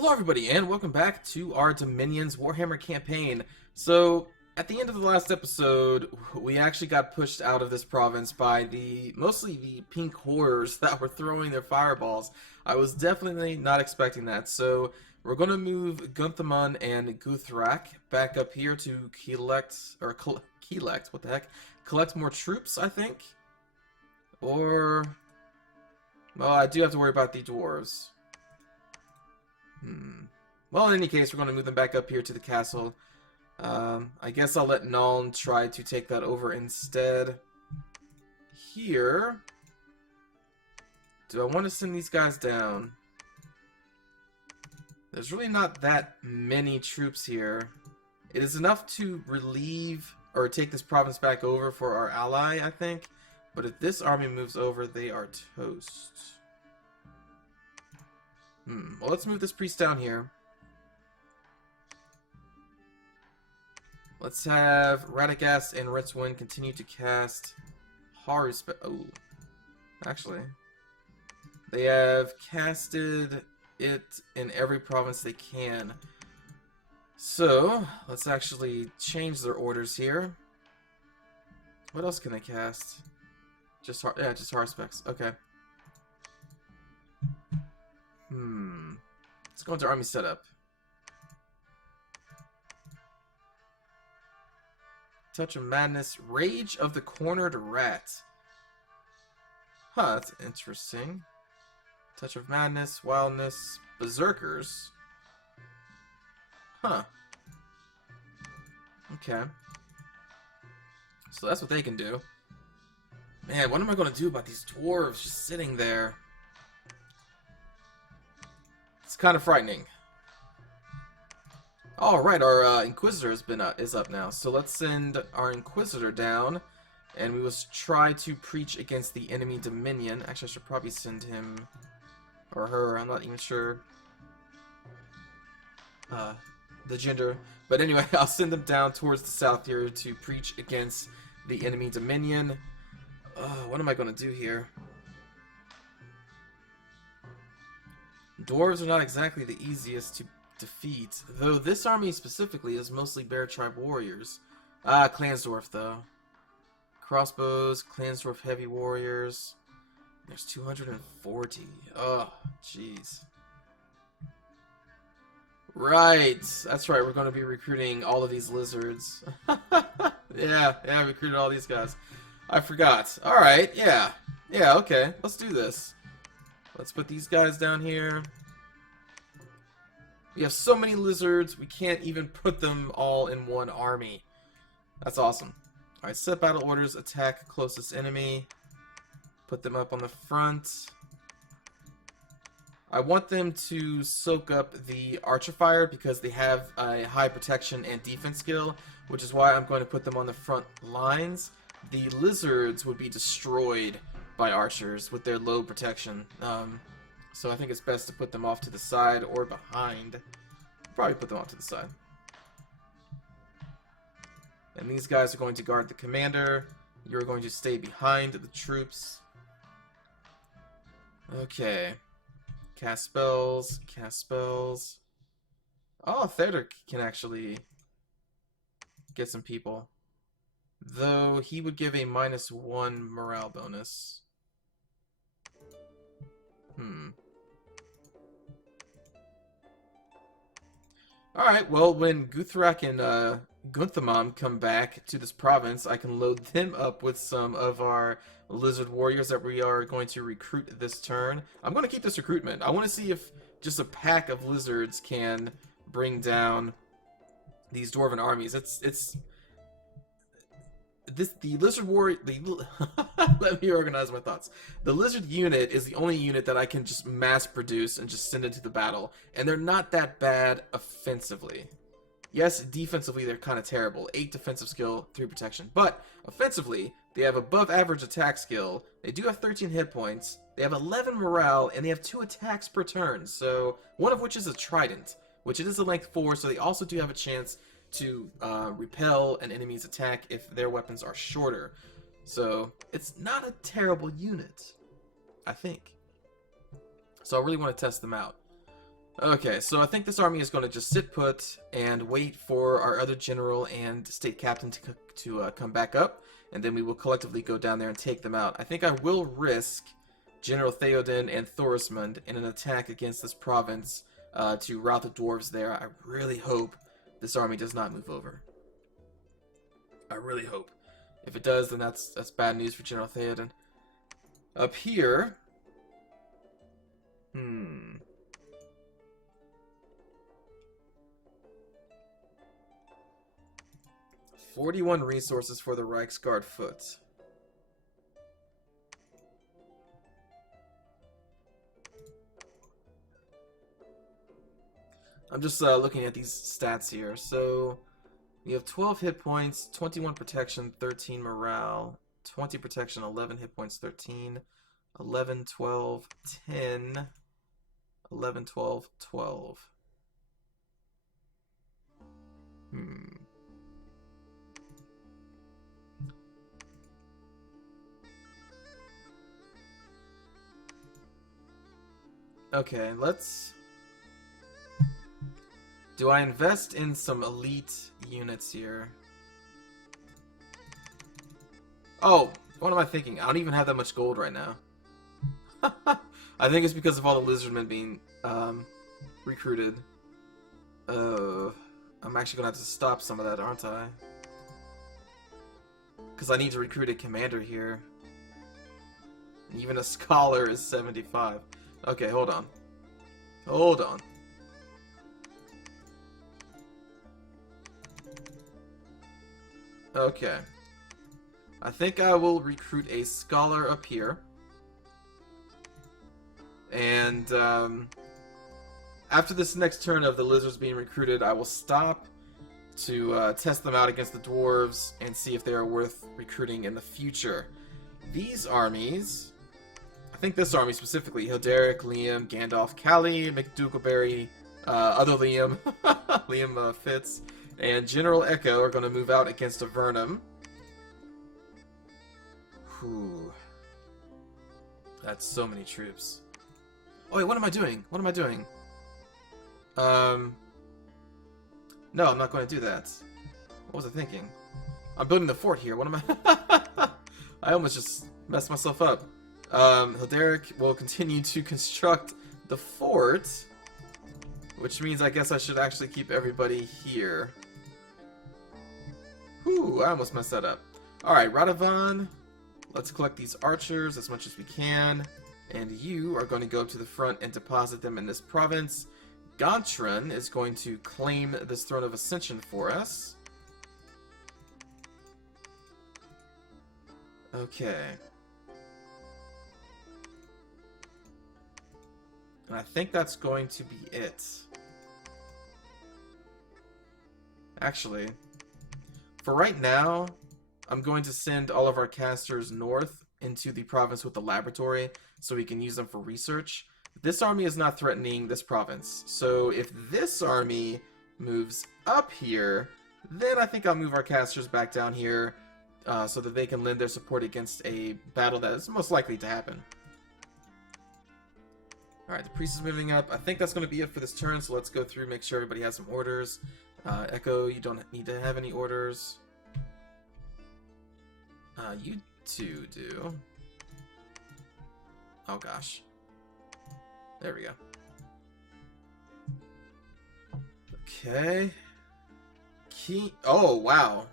Hello everybody and welcome back to our Dominions Warhammer campaign. So, at the end of the last episode, we actually got pushed out of this province by mostly the pink horrors that were throwing their fireballs. I was definitely not expecting that, so we're going to move Gunthamon and Guthrak back up here to collect more troops, I think? Or, well, I do have to worry about the Dwarves. Well, in any case, we're going to move them back up here to the castle. I guess I'll let Nuln try to take that over instead. Here, do I want to send these guys down? There's really not that many troops here. It is enough to relieve or take this province back over for our ally, I think. But if this army moves over, they are toast. Well, let's move this priest down here. Let's have Radagast and Ritzwin continue to cast Horror spell. Oh, actually, they have casted it in every province they can. So let's actually change their orders here. What else can I cast? Just horror specs. Okay. Let's go into army setup. Touch of Madness, Rage of the Cornered Rat. Huh, that's interesting. Touch of Madness, Wildness, Berserkers. Huh. Okay. So that's what they can do. Man, what am I going to do about these dwarves just sitting there? It's kind of frightening. Alright, our Inquisitor is up now. So let's send our Inquisitor down. And we will try to preach against the enemy Dominion. Actually, I should probably send him or her. I'm not even sure the gender. But anyway, I'll send them down towards the south here to preach against the enemy Dominion. What am I going to do here? Dwarves are not exactly the easiest to defeat, though this army specifically is mostly Bear Tribe warriors. Clansdorf though. Crossbows, Clansdorf heavy warriors. There's 240. Oh, jeez. Right, that's right, we're going to be recruiting all of these lizards. yeah, I recruited all these guys. I forgot. Alright, yeah, okay, let's do this. Let's put these guys down here. We have so many lizards, we can't even put them all in one army. That's awesome. Alright, set battle orders, attack closest enemy. Put them up on the front. I want them to soak up the Archer Fire because they have a high protection and defense skill, which is why I'm going to put them on the front lines. The lizards would be destroyed by archers with their low protection. So I think it's best to put them off to the side or behind. Probably put them off to the side. And these guys are going to guard the commander. You're going to stay behind the troops. Okay. Cast spells. Oh, Theodor can actually get some people. Though he would give a -1 morale bonus. Alright, well, when Guthrak and Gunthamon come back to this province, I can load them up with some of our lizard warriors that we are going to recruit this turn. I'm going to keep this recruitment. I want to see if just a pack of lizards can bring down these dwarven armies. The lizard warrior. Let me organize my thoughts. The lizard unit is the only unit that I can just mass produce and just send into the battle, and they're not that bad offensively. Yes, defensively they're kind of terrible. 8 defensive skill, 3 protection, but offensively they have above average attack skill. They do have 13 hit points. They have 11 morale, and they have 2 attacks per turn. So one of which is a trident, which it is a length 4. So they also do have a chance to repel an enemy's attack if their weapons are shorter. So it's not a terrible unit, I think. So I really want to test them out. Okay, so I think this army is going to just sit put and wait for our other general and state captain to come back up, and then we will collectively go down there and take them out. I think I will risk General Theoden and Thorismund in an attack against this province to rout the dwarves there. I really hope this army does not move over. I really hope. If it does, then that's bad news for General Theoden. Up here... 41 resources for the Reichsguard foot. I'm just looking at these stats here. So, we have 12 hit points, 21 protection, 13 morale, 20 protection, 11 hit points, 13, 11, 12, 10, 11, 12, 12. Okay, let's... Do I invest in some elite units here? Oh, what am I thinking? I don't even have that much gold right now. I think it's because of all the Lizardmen being recruited. I'm actually going to have to stop some of that, aren't I? Because I need to recruit a commander here. Even a scholar is 75. Okay, hold on. Hold on. Okay. I think I will recruit a scholar up here. And after this next turn of the lizards being recruited, I will stop to test them out against the dwarves and see if they are worth recruiting in the future. These armies... I think this army specifically, Hilderic, Liam, Gandalf, Callie, McDougalberry, other Liam, Liam Fitz, and General Echo are going to move out against Avernum. Whew. That's so many troops. Oh wait, what am I doing? What am I doing? No, I'm not going to do that. What was I thinking? I'm building the fort here. What am I... I almost just messed myself up. Hilderic will continue to construct the fort, which means I guess I should actually keep everybody here. Whew, I almost messed that up. Alright, Radovan, let's collect these archers as much as we can, and you are going to go to the front and deposit them in this province. Gontran is going to claim this Throne of Ascension for us. Okay. And I think that's going to be it. Actually, for right now, I'm going to send all of our casters north into the province with the laboratory so we can use them for research. This army is not threatening this province. So if this army moves up here, then I think I'll move our casters back down here so that they can lend their support against a battle that is most likely to happen. Alright, the priest is moving up. I think that's going to be it for this turn, so let's go through, make sure everybody has some orders. Echo, you don't need to have any orders. You two do. Oh gosh. There we go. Okay. King. Oh, wow.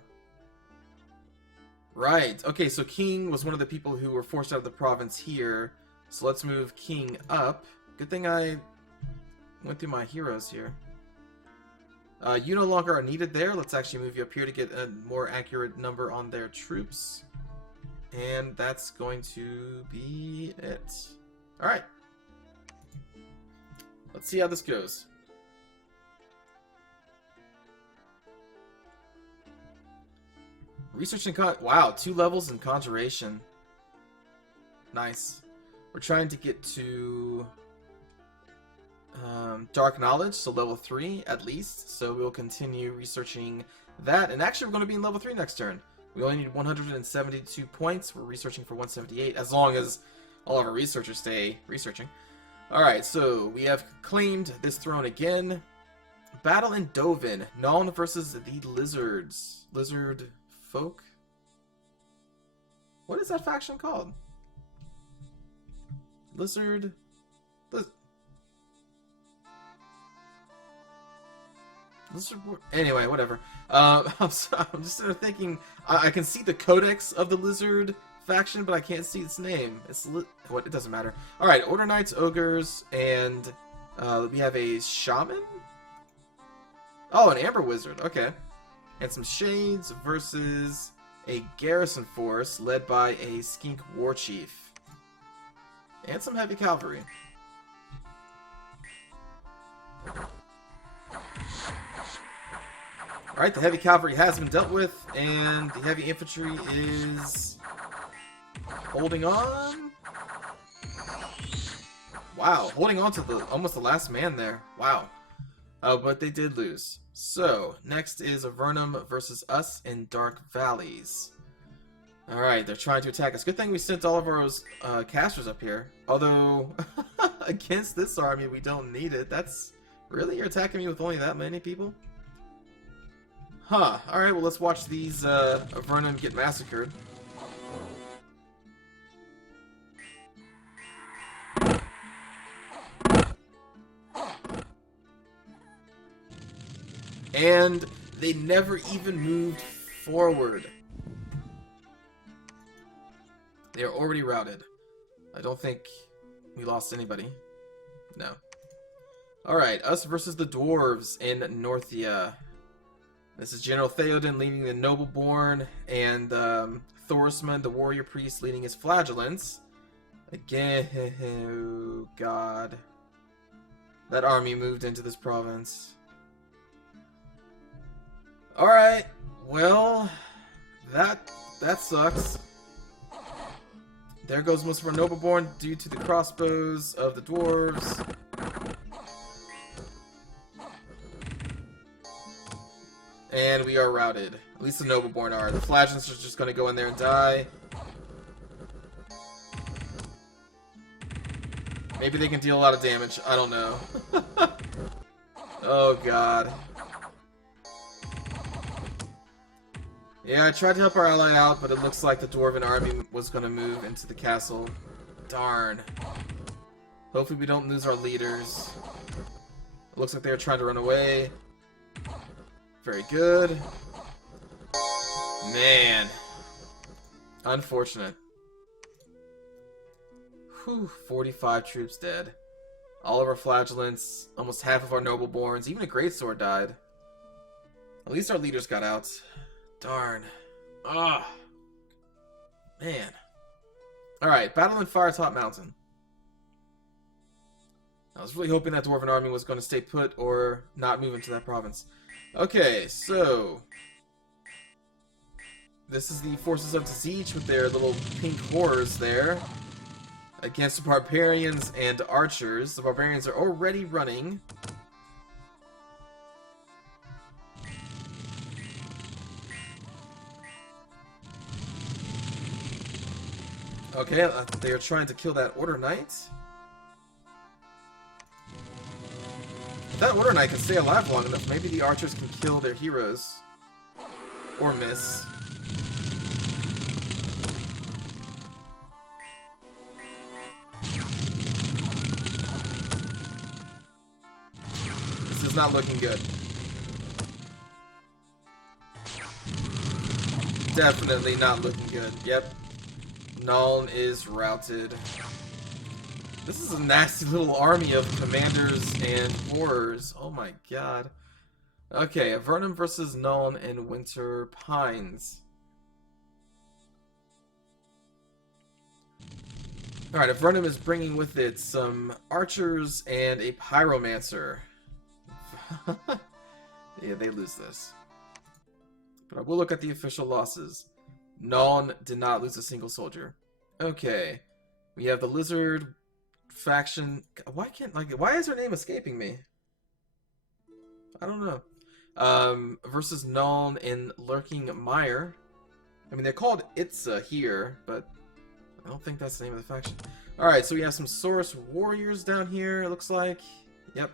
Right. Okay, so King was one of the people who were forced out of the province here. So let's move King up. Good thing I went through my heroes here. You no longer are needed there. Let's actually move you up here to get a more accurate number on their troops. And that's going to be it. Alright. Let's see how this goes. Research and wow, 2 levels in conjuration. Nice. We're trying to get to dark knowledge, so level 3 at least. So we'll continue researching that. And actually, we're going to be in level 3 next turn. We only need 172 points. We're researching for 178, as long as all of our researchers stay researching. Alright, so we have claimed this throne again. Battle in Dovin. Nuln versus the Lizards. Lizard folk? What is that faction called? Lizard... Anyway, whatever. I'm just sort of thinking. I can see the codex of the lizard faction, but I can't see its name. What? It doesn't matter. All right, Order Knights, Ogres, and we have a Shaman. Oh, an Amber Wizard. Okay, and some Shades versus a Garrison force led by a Skink War Chief, and some Heavy Cavalry. Alright, the Heavy Cavalry has been dealt with, and the Heavy Infantry is holding on. Wow, holding on to almost the last man there. Wow. But they did lose. So, next is Avernum versus us in Dark Valleys. Alright, they're trying to attack us. Good thing we sent all of our casters up here. Although, against this army, we don't need it. That's... Really? You're attacking me with only that many people? Huh. Alright, well, let's watch these Avernum get massacred. And they never even moved forward. They are already routed. I don't think we lost anybody. No. Alright, us versus the Dwarves in Northia. This is General Theoden leading the Nobleborn, and Thorismund, the Warrior Priest, leading his Flagellants. Again, oh god. That army moved into this province. Alright, well, that sucks. There goes most of our Nobleborn due to the crossbows of the Dwarves. And we are routed. At least the Nobleborn are. The Flagellants are just going to go in there and die. Maybe they can deal a lot of damage. I don't know. Oh, God. Yeah, I tried to help our ally out, but it looks like the Dwarven army was going to move into the castle. Darn. Hopefully we don't lose our leaders. It looks like they were trying to run away. Very good. Man. Unfortunate. Whew, 45 troops dead. All of our Flagellants, almost half of our Nobleborns, even a Greatsword died. At least our leaders got out. Darn. Ah. Man. Alright, battle in Firetop Mountain. I was really hoping that Dwarven army was going to stay put or not move into that province. Okay, so... This is the forces of Tzeentch with their little pink horrors there. Against the barbarians and archers. The barbarians are already running. Okay, they are trying to kill that Order Knight. If that Order Knight can stay alive long enough, maybe the archers can kill their heroes. Or miss. This is not looking good. Definitely not looking good. Yep. Nuln is routed. This is a nasty little army of commanders and horrors. Oh my god. Okay, Avernum versus Nuln and Winter Pines. Alright, Avernum is bringing with it some archers and a pyromancer. Yeah, they lose this. But I will look at the official losses. Nuln did not lose a single soldier. Okay. We have the Lizard faction. Why is her name escaping me? I don't know. Versus Nuln in Lurking Mire. I mean, they're called Itza here, but I don't think that's the name of the faction. Alright, so we have some Saurus warriors down here, it looks like. Yep.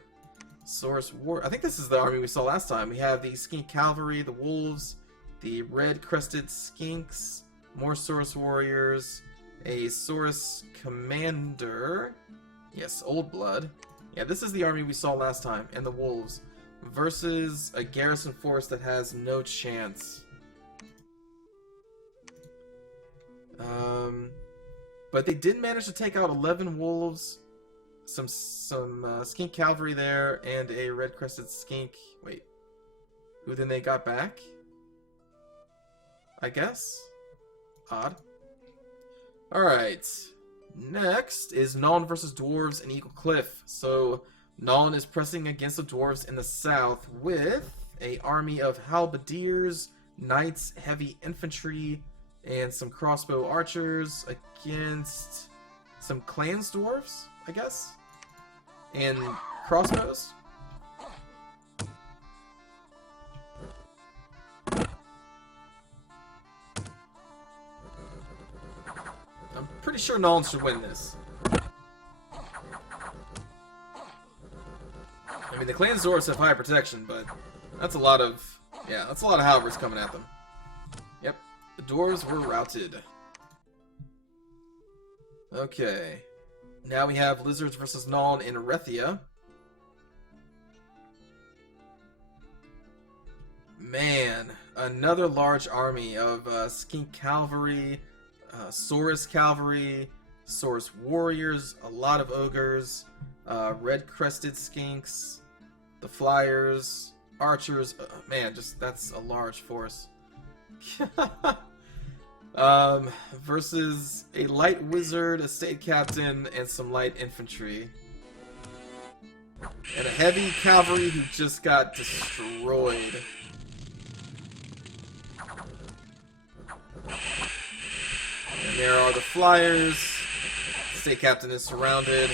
Saurus war. I think this is the army we saw last time. We have the skink cavalry, the wolves, the red-crested skinks, more Saurus warriors, a Saurus commander. Yes, old blood. Yeah, this is the army we saw last time, and the wolves. Versus a garrison force that has no chance. But they did manage to take out 11 wolves, some skink cavalry there, and a red-crested skink. Wait, who then they got back? I guess? Odd. Alright. Next is Nuln versus Dwarves in Eagle Cliff. So, Nuln is pressing against the Dwarves in the south with a army of halberdiers, knights, heavy infantry, and some crossbow archers against some clans dwarves, I guess? And crossbows? I'm pretty sure Nuln should win this. I mean, the clan dwarves have high protection, but that's a lot of, yeah, that's a lot of halberds coming at them. Yep, the dwarves were routed. Okay, now we have lizards versus Nuln in Arethia. Man, another large army of skink cavalry, Saurus cavalry, Saurus warriors, a lot of ogres, red-crested skinks, the flyers, archers. Man, just that's a large force. Versus a light wizard, a state captain, and some light infantry. And a heavy cavalry who just got destroyed. And there are the flyers. State captain is surrounded.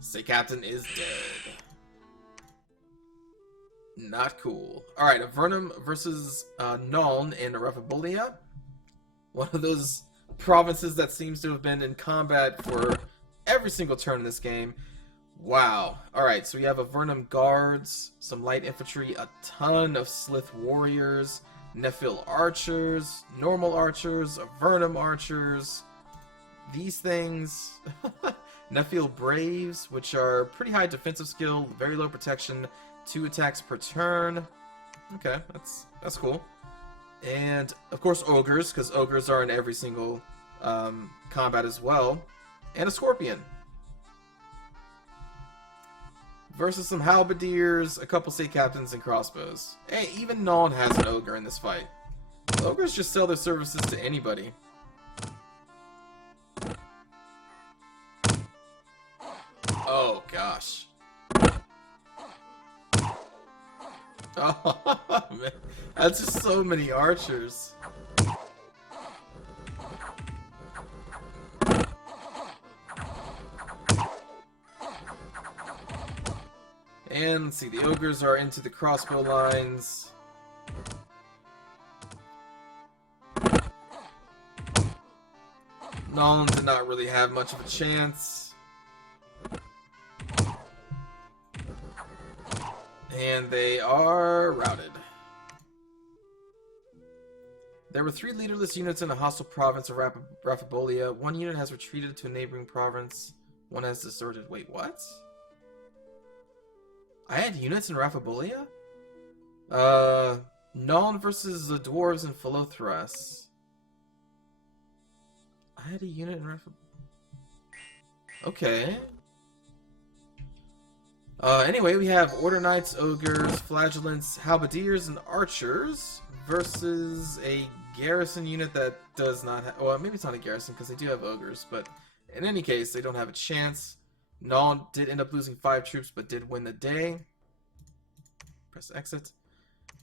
State captain is dead. Not cool. Alright, Avernum versus Nuln in Rephibolia. One of those provinces that seems to have been in combat for every single turn in this game. Wow. Alright, so we have Avernum guards, some light infantry, a ton of Slith warriors, Nephil archers, normal archers, Avernum archers. These things... Nephil braves, which are pretty high defensive skill, very low protection, 2 attacks per turn. Okay, that's cool. And, of course, ogres, because ogres are in every single combat as well. And a scorpion. Versus some halberdiers, a couple state captains, and crossbows. Hey, even Nuln has an ogre in this fight. Ogres just sell their services to anybody. Oh, gosh. Oh, man. That's just so many archers. And let's see, the ogres are into the crossbow lines. Nuln did not really have much of a chance. And they are routed. There were 3 leaderless units in a hostile province of Rephibolia. 1 unit has retreated to a neighboring province. 1 has deserted. Wait, what? I had units in Rephibolia? Nuln versus the Dwarves in Philothras. I had a unit in Rephibolia. Okay. Anyway, we have Order Knights, Ogres, Flagellants, Halberdiers, and Archers versus a garrison unit that does not have... Well, maybe it's not a garrison because they do have Ogres, but in any case, they don't have a chance. Nuln did end up losing 5 troops, but did win the day. Press exit.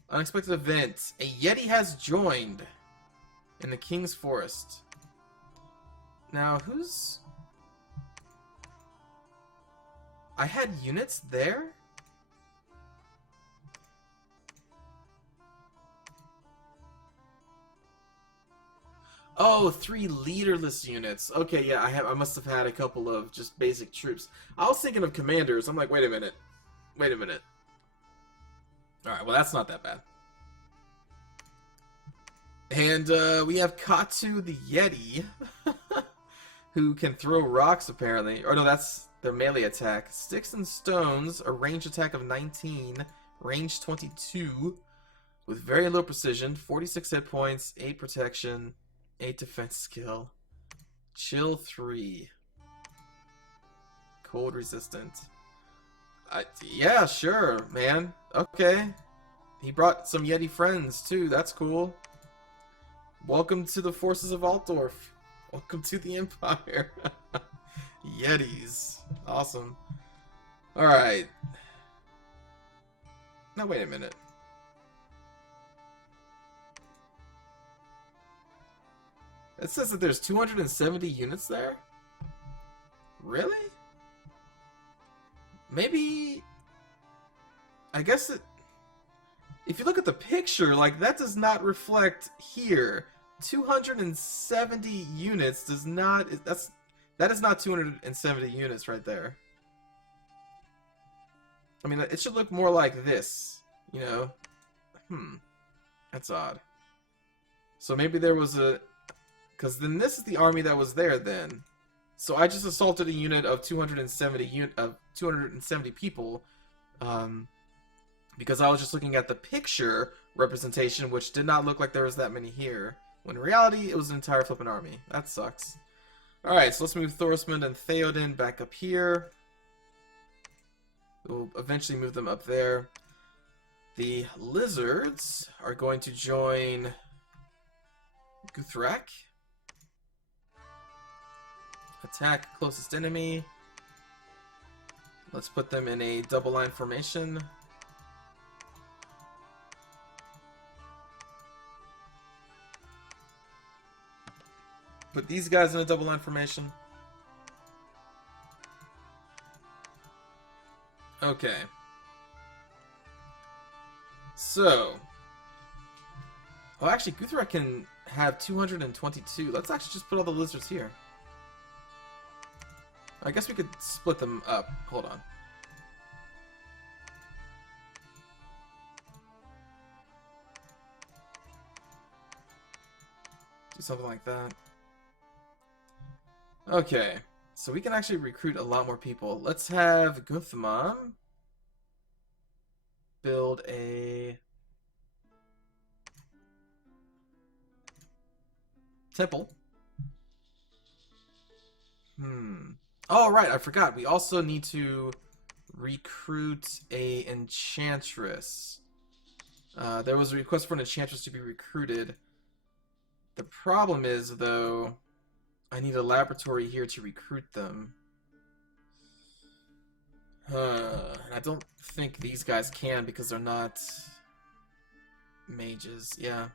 Unexpected event. A Yeti has joined in the King's Forest. Now, who's... I had units there? Oh, 3 leaderless units. Okay, yeah, I must have had a couple of just basic troops. I was thinking of commanders. I'm like, wait a minute. Wait a minute. Alright, well, that's not that bad. And we have Katu the Yeti, who can throw rocks, apparently. Or no, that's their melee attack. Sticks and stones, a range attack of 19, range 22, with very low precision, 46 hit points, 8 protection, 8 defense skill, chill 3, cold resistant. Yeah, sure, man. Okay. He brought some Yeti friends, too. That's cool. Welcome to the forces of Altdorf. Welcome to the Empire. Yetis. Awesome. Alright. Now, wait a minute. It says that there's 270 units there? Really? Maybe... I guess it... If you look at the picture, like, that does not reflect here. 270 units does not... That is not 270 units right there. I mean, it should look more like this, you know? That's odd. So maybe there was a... Because then this is the army that was there then. So I just assaulted a unit of 270 people, because I was just looking at the picture representation, which did not look like there was that many here. When in reality, it was an entire flippin' army. That sucks. Alright, so let's move Thorismund and Theoden back up here. We'll eventually move them up there. The lizards are going to join Guthrak. Attack closest enemy. Let's put them in a double line formation. Put these guys in a double line formation. Okay. So. Oh, actually, Guthrak can have 222. Let's actually just put all the lizards here. I guess we could split them up. Hold on. Do something like that. Okay. So we can actually recruit a lot more people. Let's have Guthman build a temple. Oh, right, I forgot. We also need to recruit a Enchantress. There was a request for an Enchantress to be recruited. The problem is, though, I need a laboratory here to recruit them. I don't think these guys can because they're not mages. Yeah.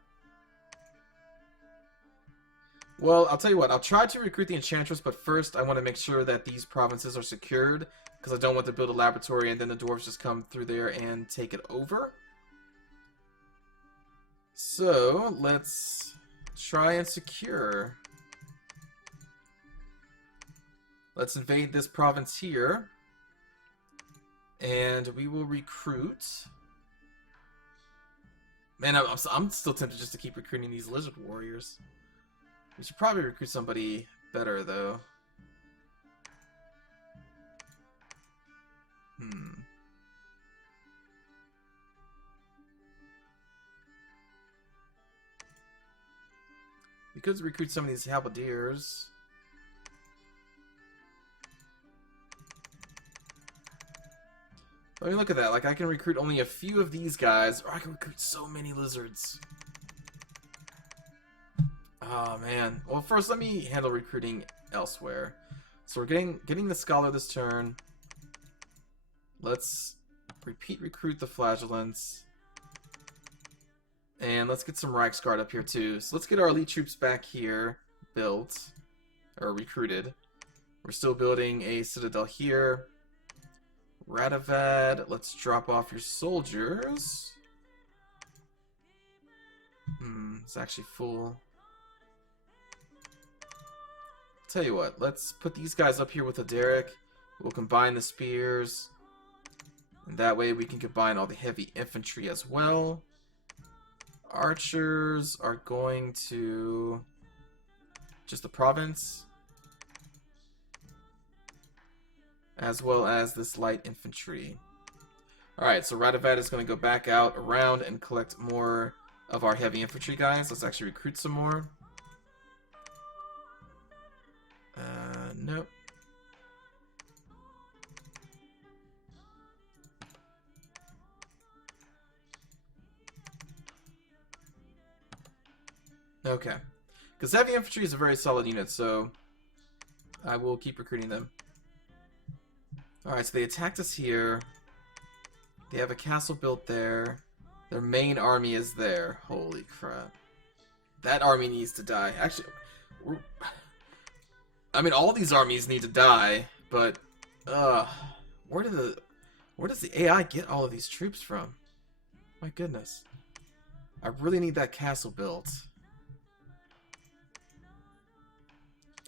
Well, I'll tell you what, I'll try to recruit the Enchantress, but first I want to make sure that these provinces are secured, because I don't want to build a laboratory and then the dwarves just come through there and take it over. So, let's try and secure. Let's invade this province here, and we will recruit. Man, I'm still tempted just to keep recruiting these lizard warriors. We should probably recruit somebody better, though. We could recruit some of these halberdiers. I mean, look at that. Like, I can recruit only a few of these guys, or I can recruit so many lizards. Oh, man. Well, first, let me handle recruiting elsewhere. So we're getting the Scholar this turn. Let's recruit the Flagellants. And let's get some Reichsguard up here, too. So let's get our elite troops back here built. Or recruited. We're still building a Citadel here. Radovad, let's drop off your soldiers. It's actually full. tell you what, let's put these guys up here with a Derek. We'll combine the spears. And that way we can combine all the heavy infantry as well. Archers are going to just the province. As well as this light infantry. Alright, so Radovad is going to go back out around and collect more of our heavy infantry guys. Let's actually recruit some more. Nope. Okay. Because heavy infantry is a very solid unit, so I will keep recruiting them. Alright, so they attacked us here. They have a castle built there. Their main army is there. Holy crap. That army needs to die. Actually, I mean, all these armies need to die, but where does the AI get all of these troops from? My goodness. I really need that castle built.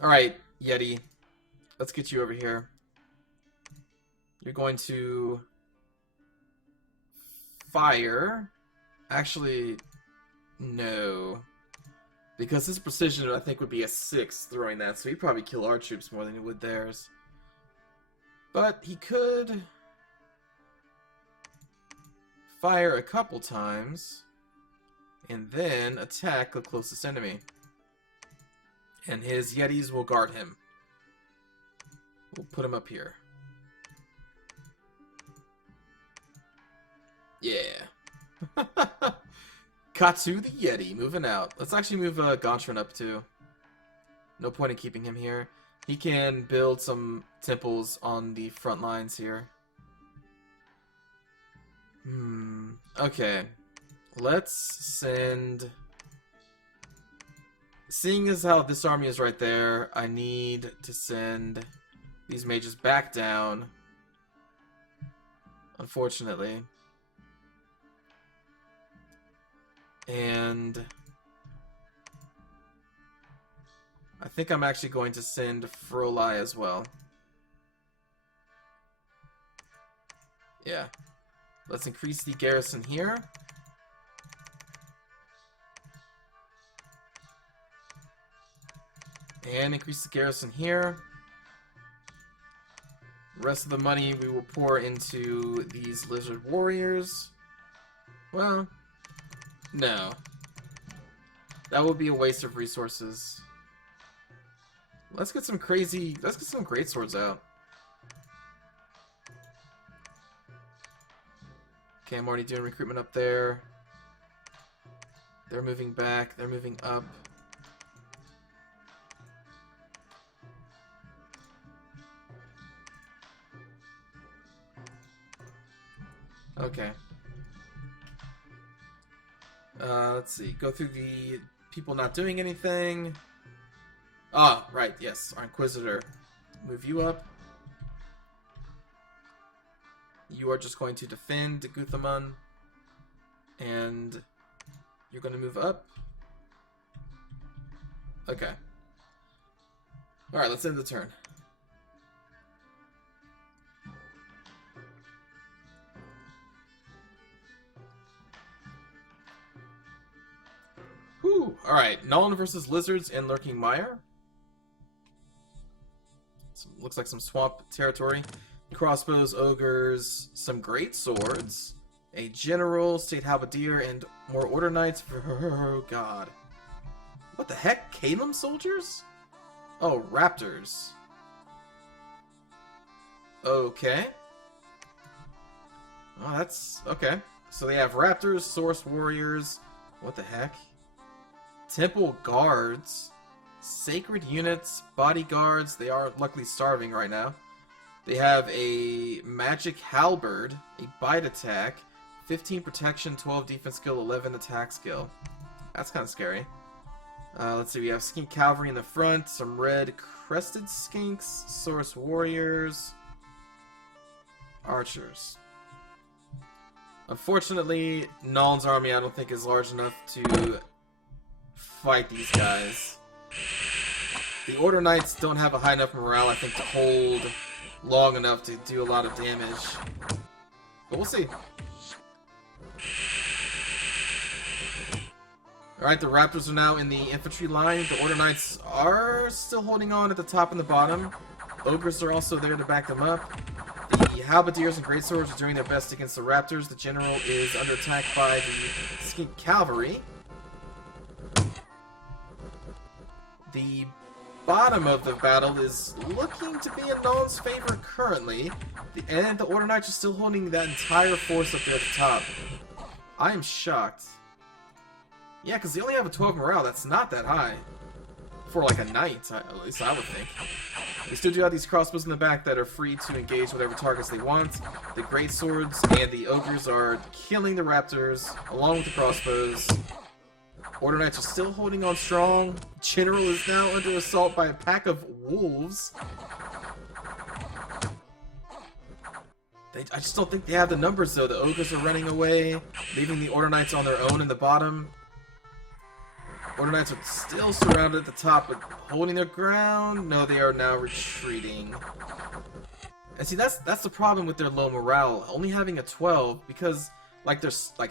Alright, Yeti. Let's get you over here. You're going to fire. Actually, no. Because his precision, I think, would be a 6 throwing that, so he'd probably kill our troops more than he would theirs. But he could fire a couple times and then attack the closest enemy. And his Yetis will guard him. We'll put him up here. Yeah. Katsu the Yeti, moving out. Let's actually move Gontran up too. No point in keeping him here. He can build some temples on the front lines here. Okay. Let's send... Seeing as how this army is right there, I need to send these mages back down. Unfortunately. And I think I'm actually going to send Frolai as well. Yeah. Let's increase the garrison here. And increase the garrison here. The rest of the money we will pour into these lizard warriors. Well, no. That would be a waste of resources. Let's get some great swords out. Okay, I'm already doing recruitment up there. They're moving back, they're moving up. Okay. Let's see. Go through the people not doing anything. Ah, right. Yes, our Inquisitor. Move you up. You are just going to defend Guthamun. And you're going to move up. Okay. Alright, let's end the turn. Whew. Alright, Nuln versus Lizards and Lurking Mire. Looks like some swamp territory. Crossbows, ogres, some great swords, a general, state halberdier, and more order knights. Oh god. What the heck? Calum soldiers? Oh, raptors. Okay. Oh, that's... okay. So they have raptors, source warriors. What the heck? Temple guards. Sacred units, bodyguards. They are luckily starving right now. They have a magic halberd, a bite attack, 15 protection, 12 defense skill, 11 attack skill. That's kind of scary. Let's see, we have skink cavalry in the front, some red crested skinks, source warriors, archers. Unfortunately, Nuln's army I don't think is large enough to fight these guys. The Order Knights don't have a high enough morale, I think, to hold long enough to do a lot of damage. But we'll see. Alright, the Raptors are now in the infantry line. The Order Knights are still holding on at the top and the bottom. Ogres are also there to back them up. The Halberdiers and Greatswords are doing their best against the Raptors. The General is under attack by the Skink Cavalry. The bottom of the battle is looking to be in Nuln's favor currently, and the Order Knights are still holding that entire force up there at the top. I am shocked. Yeah, because they only have a 12 morale. That's not that high. For like a knight, at least I would think. They still do have these crossbows in the back that are free to engage whatever targets they want. The Greatswords and the Ogres are killing the Raptors, along with the crossbows. Order Knights are still holding on strong. General is now under assault by a pack of wolves. I just don't think they have the numbers, though. The Ogres are running away, leaving the Order Knights on their own in the bottom. Order Knights are still surrounded at the top, but holding their ground. No, they are now retreating. And see, that's the problem with their low morale. Only having a 12, because like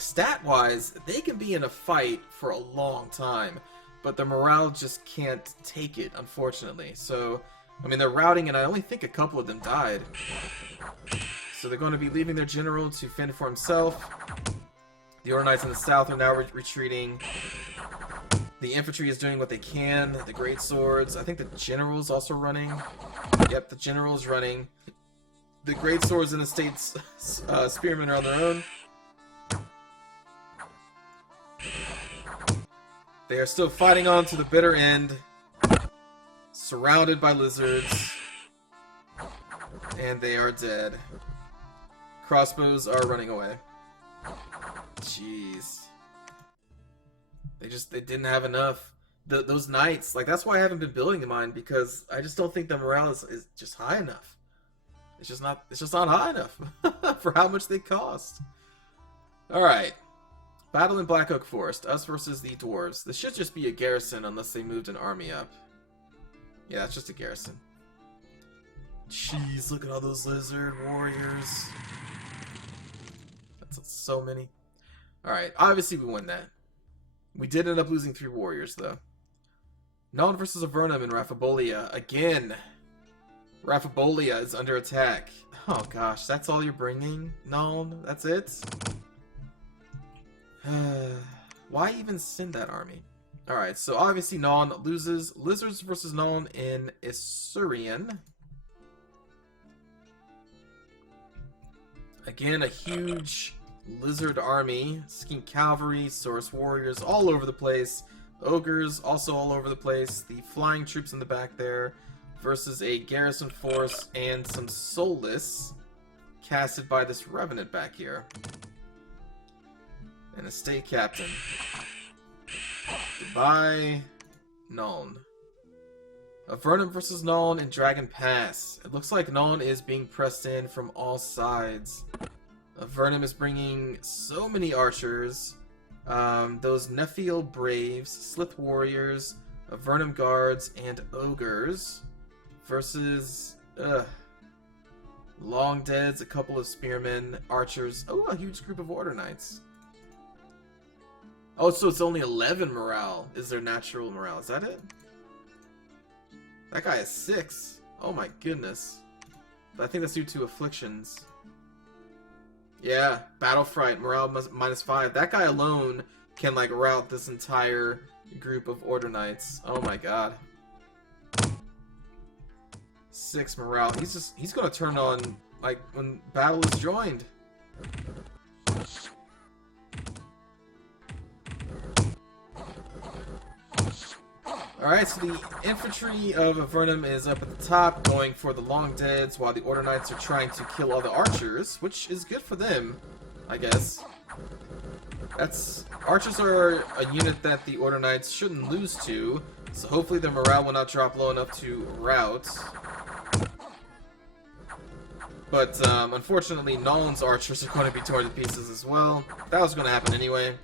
stat-wise, they can be in a fight for a long time, but their morale just can't take it, unfortunately. So, I mean, they're routing, and I only think a couple of them died. So they're going to be leaving their general to fend for himself. The Order Knights in the south are now retreating. The infantry is doing what they can. The great swords. I think the general's also running. Yep, the general's running. The great swords in the state's spearmen are on their own. They are still fighting on to the bitter end. Surrounded by lizards. And they are dead. Crossbows are running away. Jeez. They didn't have enough. Those knights, like, that's why I haven't been building them on, because I just don't think the morale is just high enough. It's just not high enough for how much they cost. Alright. Battle in Black Oak Forest. Us versus the Dwarves. This should just be a garrison unless they moved an army up. Yeah, it's just a garrison. Jeez, look at all those lizard warriors. That's so many. Alright, obviously we win that. We did end up losing 3 warriors, though. Nuln versus Avernum in Raphabolia. Again. Raphabolia is under attack. Oh gosh, that's all you're bringing? Nuln? That's it? Why even send that army? Alright, so obviously Nuln loses. Lizards versus Nuln in Isurian. Again, a huge lizard army. Skink Cavalry, Saurus Warriors, all over the place. Ogres, also all over the place. The flying troops in the back there. Versus a garrison force and some soulless casted by this revenant back here. And a state captain. Goodbye, Nuln. Avernum versus Nuln in Dragon Pass. It looks like Nuln is being pressed in from all sides. Avernum is bringing so many archers. Those Nephiel Braves, Slith Warriors, Avernum Guards, and Ogres. Versus, Long Deads, a couple of Spearmen, Archers. Oh, a huge group of Order Knights. Oh, so it's only 11 morale is their natural morale. Is that it? That guy has 6. Oh my goodness. But I think that's due to afflictions. Yeah, Battle Fright, morale -5. That guy alone can, like, rout this entire group of Order Knights. Oh my god. 6 morale. He's gonna turn on, like, when battle is joined. Alright, so the infantry of Avernum is up at the top, going for the Long Deads, while the Order Knights are trying to kill all the archers, which is good for them, I guess. Archers are a unit that the Order Knights shouldn't lose to, so hopefully their morale will not drop low enough to rout. But, unfortunately, Nuln's archers are going to be torn to pieces as well. That was going to happen anyway.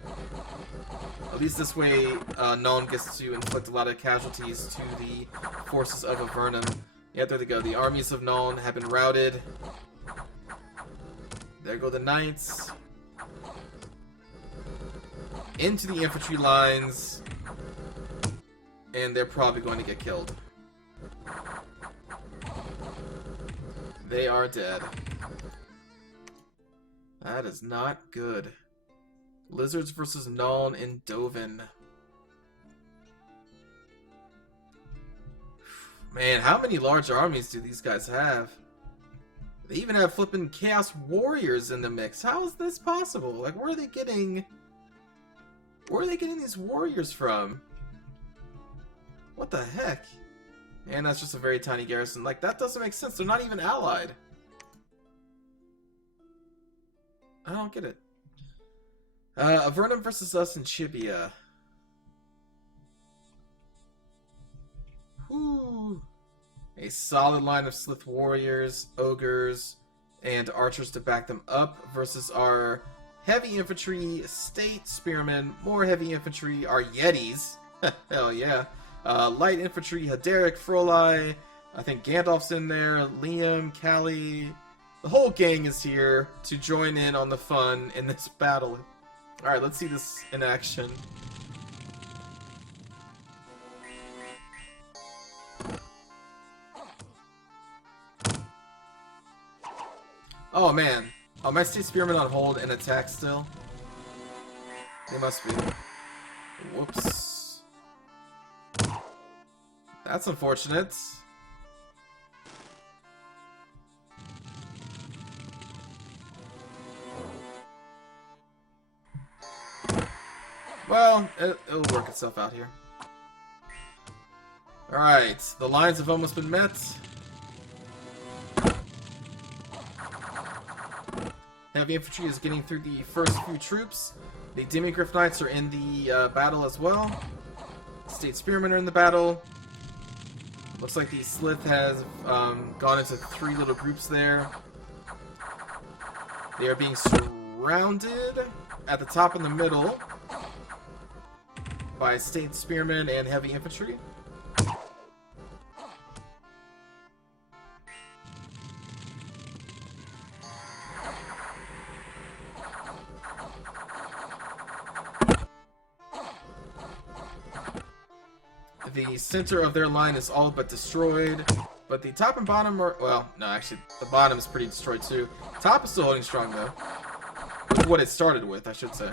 At least this way, Nuln gets to inflict a lot of casualties to the forces of Avernum. Yeah, there they go. The armies of Nuln have been routed. There go the knights. Into the infantry lines. And they're probably going to get killed. They are dead. That is not good. Lizards versus Nuln in Dovin. Man, how many large armies do these guys have? They even have flippin' Chaos Warriors in the mix. How is this possible? Like, where are they getting these warriors from? What the heck? And that's just a very tiny garrison. Like, that doesn't make sense. They're not even allied. I don't get it. Avernum versus us in Chibia. Whew. A solid line of Slith warriors, ogres, and archers to back them up versus our heavy infantry, state spearmen, more heavy infantry, our yetis. Hell yeah. Light infantry, Haderic, Frolai, I think Gandalf's in there, Liam, Callie. The whole gang is here to join in on the fun in this battle. Alright, let's see this in action. Oh man. Oh, my state spearmen on hold and attack still? They must be. Whoops. That's unfortunate. Well, it'll work itself out here. Alright, the lines have almost been met. Heavy infantry is getting through the first few troops. The Demigryph Knights are in the battle as well. State Spearmen are in the battle. Looks like the Slith has gone into 3 little groups there. They are being surrounded at the top and the middle by State Spearmen and Heavy Infantry. The center of their line is all but destroyed, but the top and bottom are, well, no, actually, the bottom is pretty destroyed too. Top is still holding strong though. With what it started with, I should say.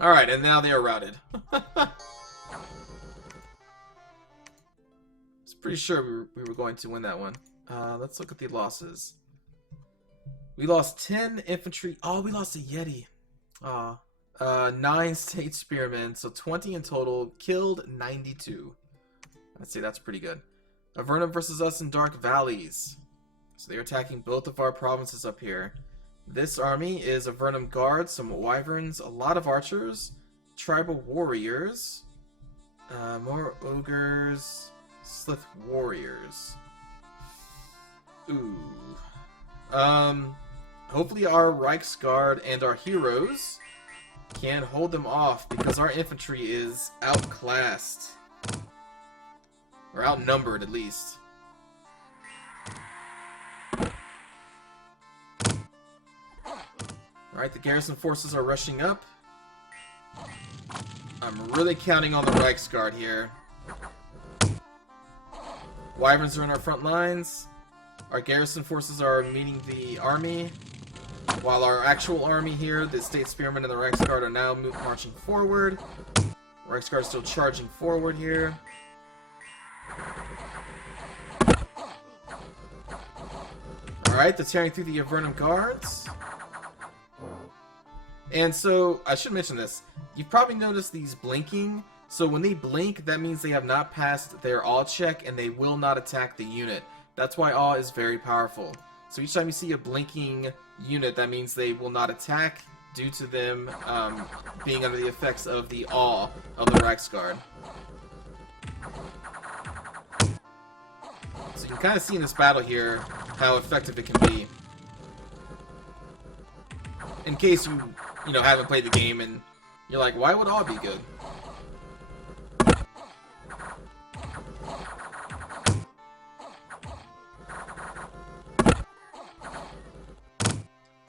Alright, and now they are routed. It's pretty sure we were going to win that one. Let's look at the losses. We lost 10 infantry. Oh, we lost a Yeti. Aw. 9 state spearmen, so 20 in total. Killed 92. I'd say that's pretty good. Avernum versus us in Dark Valleys. So they're attacking both of our provinces up here. This army is Avernum Guards, some Wyverns, a lot of archers, tribal warriors, more ogres, Slith warriors. Ooh. Hopefully our Reichsguard and our heroes can hold them off, because our infantry is outclassed. Or outnumbered, at least. Alright, the garrison forces are rushing up. I'm really counting on the Reichsguard here. Wyverns are in our front lines. Our garrison forces are meeting the army. While our actual army here, the State Spearmen and the Reichsguard, are now marching forward. Reichsguard still charging forward here. Alright, they're tearing through the Avernum Guards. And so, I should mention this. You've probably noticed these blinking. So when they blink, that means they have not passed their awe check and they will not attack the unit. That's why awe is very powerful. So each time you see a blinking unit, that means they will not attack due to them being under the effects of the awe of the Reichsguard. So you can kind of see in this battle here how effective it can be. In case you haven't played the game and You're like, why would all be good?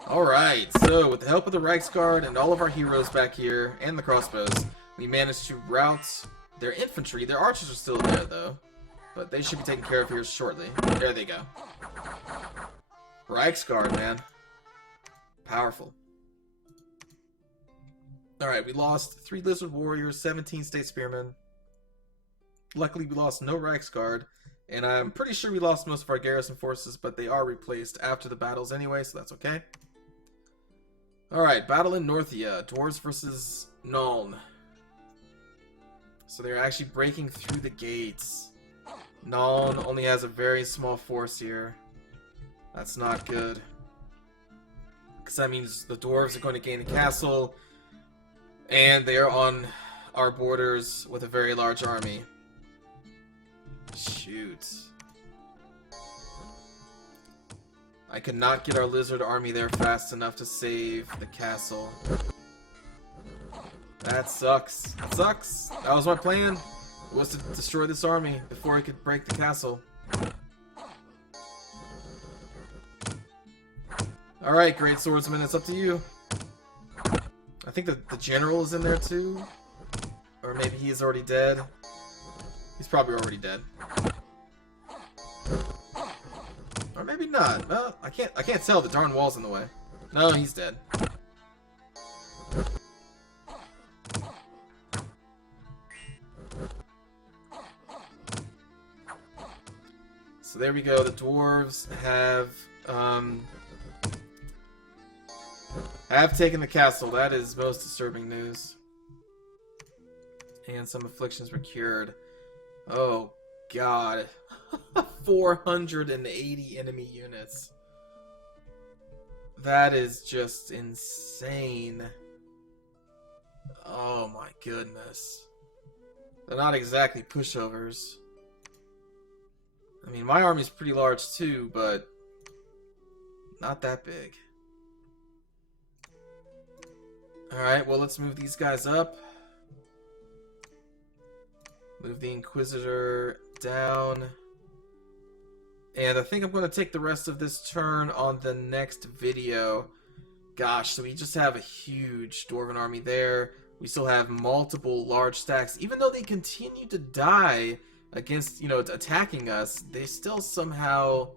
Alright, so with the help of the Reiksguard and all of our heroes back here, and the crossbows, we managed to rout their infantry. Their archers are still there, though. But they should be taken care of here shortly. There they go. Reiksguard, man. Powerful. Alright, we lost 3 Lizard Warriors, 17 State Spearmen. Luckily, we lost no Reiksguard. And I'm pretty sure we lost most of our garrison forces, but they are replaced after the battles anyway, so that's okay. Alright, battle in Northia. Dwarves versus Nuln. So they're actually breaking through the gates. Nuln only has a very small force here. That's not good. Because that means the Dwarves are going to gain a castle. And they are on our borders with a very large army. Shoot. I could not get our lizard army there fast enough to save the castle. That sucks. That sucks. That was my plan. It was to destroy this army before I could break the castle. Alright, Great Swordsman, it's up to you. I think the general is in there too. Or maybe he is already dead. He's probably already dead. Or maybe not. Well, I can't tell. The darn wall's in the way. No, he's dead. So there we go. The dwarves have taken the castle. That is most disturbing news. And some afflictions were cured. Oh god. 480 enemy units. That is just insane. Oh my goodness. They're not exactly pushovers. I mean, my army's pretty large too, but not that big. Alright, well, let's move these guys up. Move the Inquisitor down. And I think I'm going to take the rest of this turn on the next video. Gosh, so we just have a huge Dwarven army there. We still have multiple large stacks. Even though they continue to die against, attacking us, they still somehow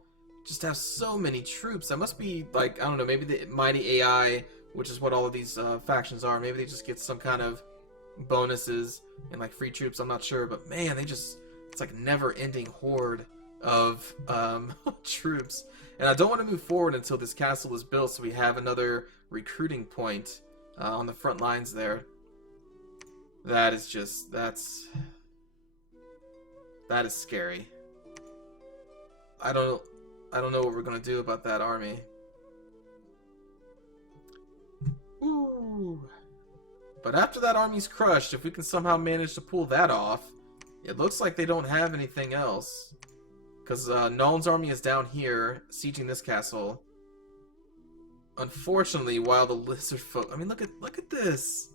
just have so many troops. That must be, like, I don't know, maybe the mighty AI, which is what all of these factions are. Maybe they just get some kind of bonuses and, like, free troops. I'm not sure. But, man, it's like never-ending horde of troops. And I don't want to move forward until this castle is built, so we have another recruiting point on the front lines there. That is just, that is scary. I don't know what we're gonna do about that army. Ooh. But after that army's crushed, if we can somehow manage to pull that off, it looks like they don't have anything else. Because Nuln's army is down here, sieging this castle. Unfortunately, while the lizard folk... I mean, look at this!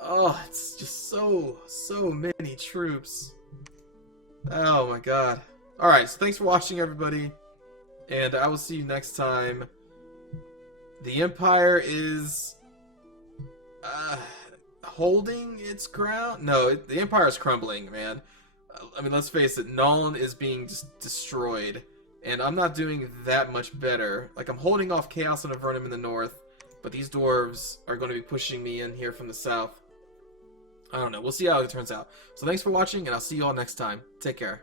Oh, it's just so many troops. Oh my god. Alright, so thanks for watching, everybody. And I will see you next time. The Empire is... holding its ground? No, the Empire is crumbling, man. I mean, let's face it, Nuln is being just destroyed. And I'm not doing that much better. Like, I'm holding off Chaos and Avernum in the north, but these dwarves are going to be pushing me in here from the south. I don't know. We'll see how it turns out. So thanks for watching, and I'll see you all next time. Take care.